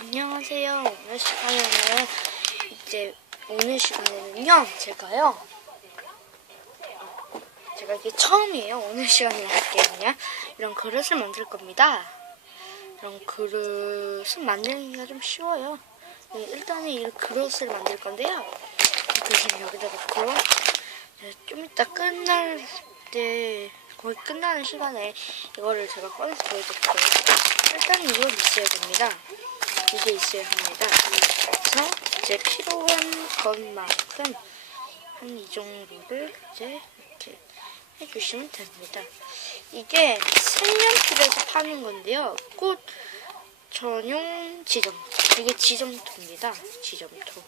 안녕하세요. 오늘 시간에는 이제 오늘 시간에는요 제가요 제가 이게 처음이에요. 오늘 시간에 할게요. 그냥 이런 그릇을 만들 겁니다. 이런 그릇을 만들기가 좀 쉬워요. 네, 일단은 이 그릇을 만들 건데요. 이 그릇을 여기다 놓고 네, 좀 이따 끝날 때 거의 끝나는 시간에 이거를 제가 꺼내서 보여드릴게요. 일단 이건 있어야 됩니다. 이게 있어야 합니다. 그래서 이제 필요한 것만큼 한 이 정도를 이제 이렇게 해주시면 됩니다. 이게 색연필에서 파는 건데요. 꽃 전용 지점토. 이게 지점토입니다. 지점토.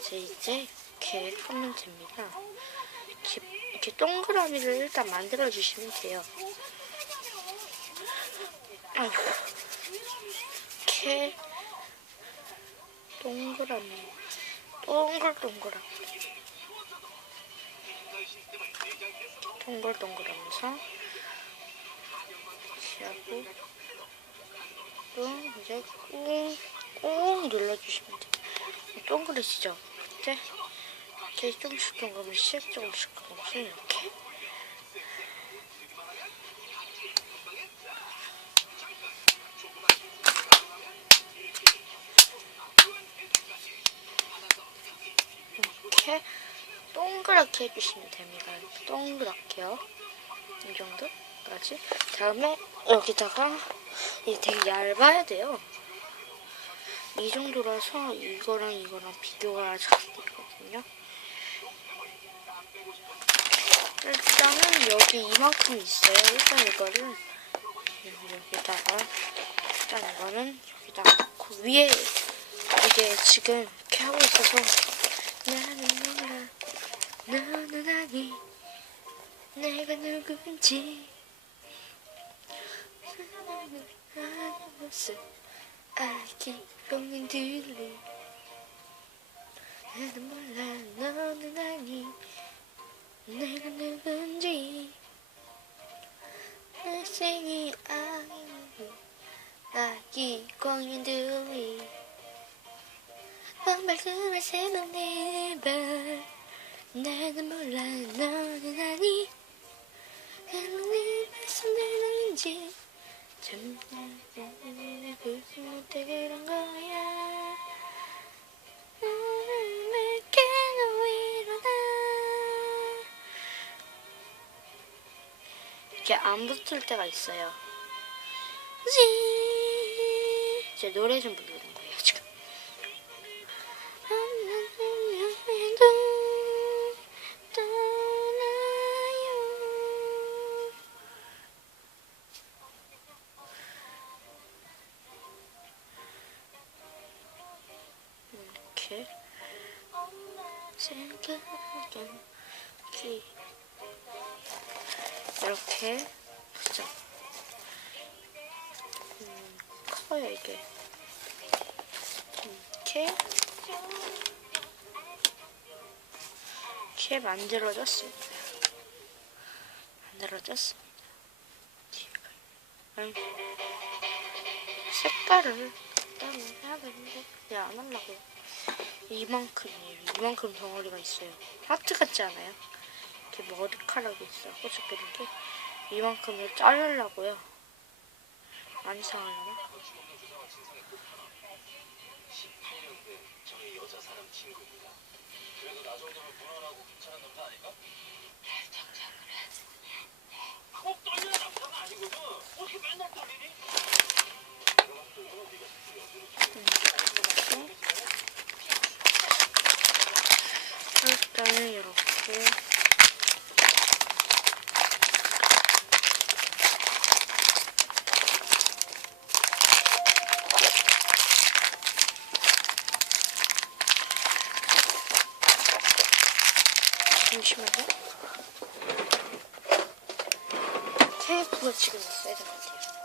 이제 이제 이렇게 하면 됩니다. 이렇게, 이렇게 동그라미를 일단 만들어 주시면 돼요. 아이고. 이렇게 동그라미. 동글동글하게 동글동글하면서 하고 또 이제 꾹꾹 눌러주시면 돼요. 동그래지죠? 이제 이렇게 조금씩 동그라미씩 조금씩 조금씩 이렇게 이렇게 동그랗게 해주시면 됩니다. 이렇게 동그랗게요. 이 정도까지. 다음에 여기다가 이게 되게 얇아야 돼요. 이 정도라서 이거랑 이거랑 비교가 잘 되거든요. 일단은 여기 이만큼 있어요. 일단 이거를 여기다가 일단 이거는 여기다가 놓고 위에 이게 지금 이렇게 하고 있어서 나는 몰라 아니 내가 누구인지. 사랑을 하는 모습 알기 병인 들리 나는 몰라 너는 아니. 내가 누군지. 일생이 아니 아기 들리 넌 말씀을 새는 내발 나는 몰라 너는 아니. 내 말씀 들리는지. 정말 보지 못해 그런 거야. 내게 너 일어나. 이렇게 안 붙을 때가 있어요. 지. 이제 노래 좀 부르는 이렇게 그죠? 음, 커요 이게 이렇게 이렇게 만들어졌습니다. 만들어졌습니다. 음, 색깔을 따로 해야 되는데 그냥 안 하려고요. 이만큼이에요. 이만큼 덩어리가 있어요. 하트 같지 않아요? 이렇게 머리카락이 있어요. 꼬집히는 게 이만큼을 자르려고요. 많이 상하려나? 이렇게. 일단은 이렇게 잠시만요. 테이프가 지금 있어야 될 것 같아요.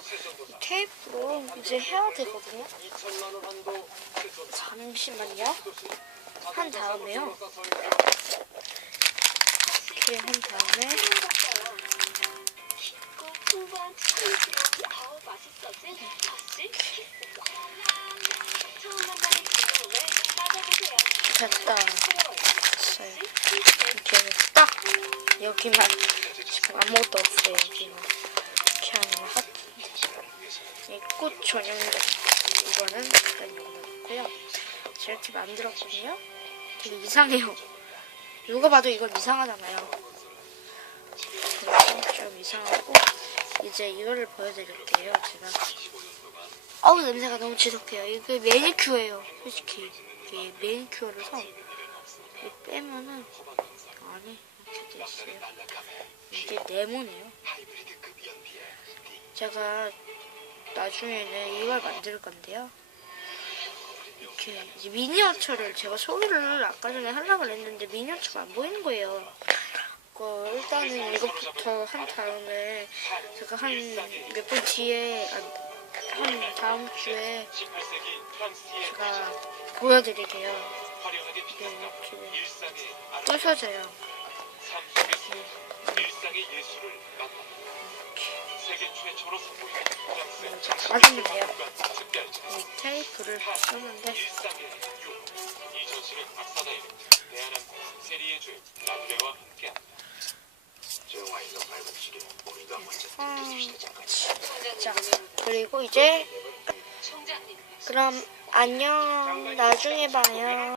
세전도사 테이프로 이제 해야 되거든요. 2천만 원 한도 세전도사 잠시만요. 한 다음에요. 이렇게 한 다음에. 됐다. 됐어요 이렇게 딱 여기만 지금 아무것도 없어요 여기만 꽃 전용도 이거는 일단 이거 넣고요. 제가 이렇게 만들었거든요. 되게 이상해요. 누가 봐도 이건 이상하잖아요. 그래서 좀 이상하고 이제 이거를 보여드릴게요 제가. 어우 냄새가 너무 지독해요. 이게 매니큐어예요 솔직히. 이게 매니큐어라서 이 빼면은 안에 이렇게 돼 있어요. 이게 네모네요. 제가 나중에는 이걸 만들 건데요. 이렇게 미니어처를 제가 소개를 아까 전에 하려고 했는데 미니어처가 안 보이는 거예요. 그 일단은 이것부터 한 다음에 제가 한몇분 뒤에 아, 한 다음 주에 18세기 프랑스의 제가 보여드릴게요. 빛나는 이렇게 삶 속에서 일상의 예술을 만나 세계 최초로 선보인 프랑스 맞았는데요 특별전 이 테이프를 썼는데 일상의 유. 이 전시는 박사다임 대한항공 세리의 주인 나그네와 함께합니다. 정화에서 밟은 시계 우리가 먼저 아, 자 그리고 이제. 그럼 안녕. 나중에 봐요